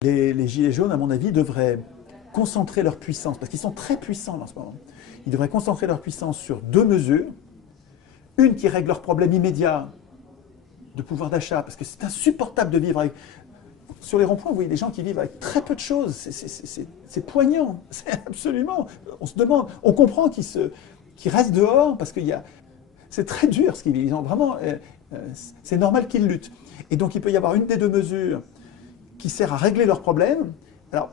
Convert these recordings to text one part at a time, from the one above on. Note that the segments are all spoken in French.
Les gilets jaunes, à mon avis, devraient concentrer leur puissance, parce qu'ils sont très puissants en ce moment. Ils devraient concentrer leur puissance sur deux mesures. Une qui règle leurs problèmes immédiats de pouvoir d'achat, parce que c'est insupportable de vivre avec... Sur les ronds-points, vous voyez des gens qui vivent avec très peu de choses. C'est poignant. C'est absolument... On se demande, on comprend qu'ils restent dehors, parce qu'il y a... C'est très dur ce qu'ils vivent. Ils ont vraiment... c'est normal qu'ils luttent. Et donc il peut y avoir une des deux mesures qui sert à régler leurs problèmes. Alors,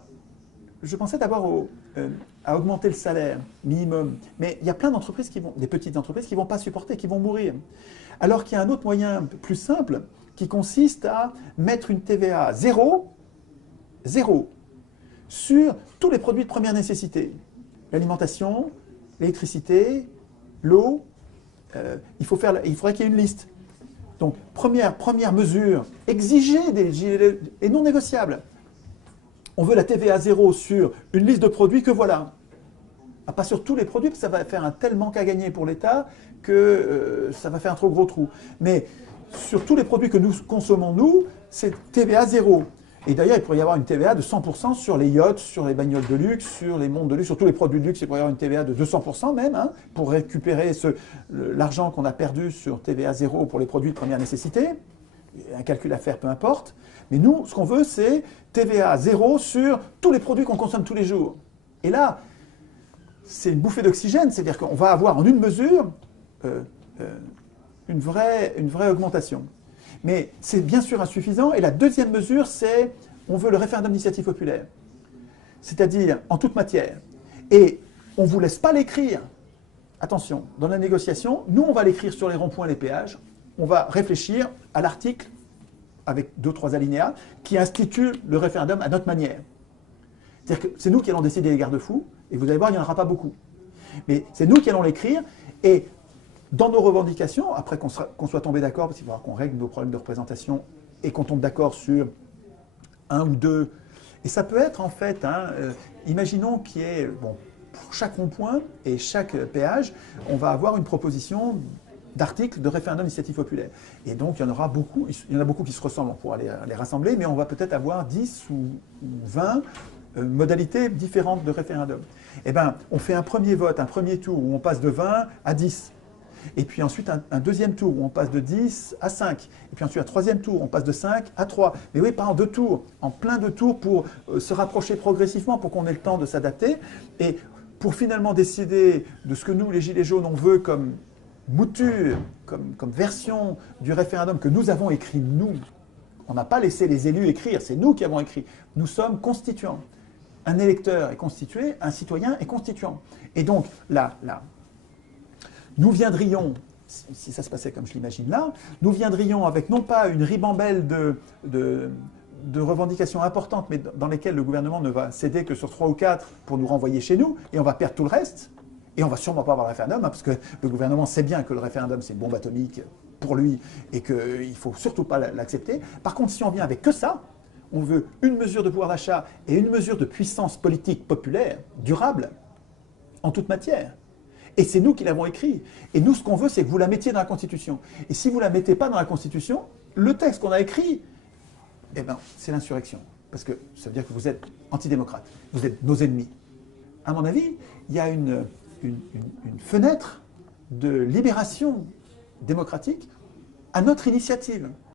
je pensais d'abord à augmenter le salaire minimum, mais il y a plein d'entreprises des petites entreprises qui ne vont pas supporter, qui vont mourir. Alors qu'il y a un autre moyen plus simple qui consiste à mettre une TVA zéro sur tous les produits de première nécessité. L'alimentation, l'électricité, l'eau, il faudrait qu'il y ait une liste. Donc, première mesure, exiger des gilets et non négociable. On veut la TVA zéro sur une liste de produits que voilà. Pas sur tous les produits, parce que ça va faire un tel manque à gagner pour l'État que ça va faire un trop gros trou. Mais sur tous les produits que nous consommons, nous, c'est TVA zéro. Et d'ailleurs, il pourrait y avoir une TVA de 100% sur les yachts, sur les bagnoles de luxe, sur les montres de luxe, sur tous les produits de luxe. Il pourrait y avoir une TVA de 200% même, hein, pour récupérer l'argent qu'on a perdu sur TVA zéro pour les produits de première nécessité. Un calcul à faire, peu importe. Mais nous, ce qu'on veut, c'est TVA zéro sur tous les produits qu'on consomme tous les jours. Et là, c'est une bouffée d'oxygène, c'est-à-dire qu'on va avoir en une mesure une vraie augmentation. Mais c'est bien sûr insuffisant. Et la deuxième mesure, c'est on veut le référendum d'initiative populaire. C'est-à-dire en toute matière. Et on ne vous laisse pas l'écrire. Attention, dans la négociation, nous, on va l'écrire sur les ronds-points, les péages. On va réfléchir à l'article, avec 2-3 alinéas, qui institue le référendum à notre manière. C'est-à-dire que c'est nous qui allons décider les garde-fous, et vous allez voir, il n'y en aura pas beaucoup. Mais c'est nous qui allons l'écrire, et dans nos revendications, après qu'on soit tombé d'accord, parce qu'il va falloir qu'on règle nos problèmes de représentation, et qu'on tombe d'accord sur un ou deux, et ça peut être en fait, imaginons qu'il y ait, bon, pour chaque rond-point et chaque péage, on va avoir une proposition d'articles de référendum d'initiative populaire. Et donc, il y en aura beaucoup, il y en a beaucoup qui se ressemblent, on pourra les rassembler, mais on va peut-être avoir 10 ou 20 modalités différentes de référendum. Eh bien, on fait un premier vote, un premier tour où on passe de 20 à 10. Et puis ensuite, un deuxième tour où on passe de 10 à 5. Et puis ensuite, un troisième tour, on passe de 5 à 3. Mais oui, pas en deux tours, en plein de tours pour se rapprocher progressivement, pour qu'on ait le temps de s'adapter. Et pour finalement décider de ce que nous, les Gilets jaunes, on veut comme mouture, comme version du référendum que nous avons écrit, nous. On n'a pas laissé les élus écrire, c'est nous qui avons écrit. Nous sommes constituants. Un électeur est constitué, un citoyen est constituant. Et donc, là, nous viendrions, si ça se passait comme je l'imagine là, nous viendrions avec non pas une ribambelle de revendications importantes, mais dans lesquelles le gouvernement ne va céder que sur 3 ou 4 pour nous renvoyer chez nous, et on va perdre tout le reste. Et on ne va sûrement pas avoir le référendum, parce que le gouvernement sait bien que le référendum, c'est une bombe atomique pour lui, et qu'il ne faut surtout pas l'accepter. Par contre, si on vient avec que ça, on veut une mesure de pouvoir d'achat et une mesure de puissance politique populaire, durable, en toute matière. Et c'est nous qui l'avons écrit. Et nous, ce qu'on veut, c'est que vous la mettiez dans la Constitution. Et si vous ne la mettez pas dans la Constitution, le texte qu'on a écrit, eh ben, c'est l'insurrection. Parce que ça veut dire que vous êtes antidémocrate. Vous êtes nos ennemis. À mon avis, il y a une fenêtre de libération démocratique à notre initiative.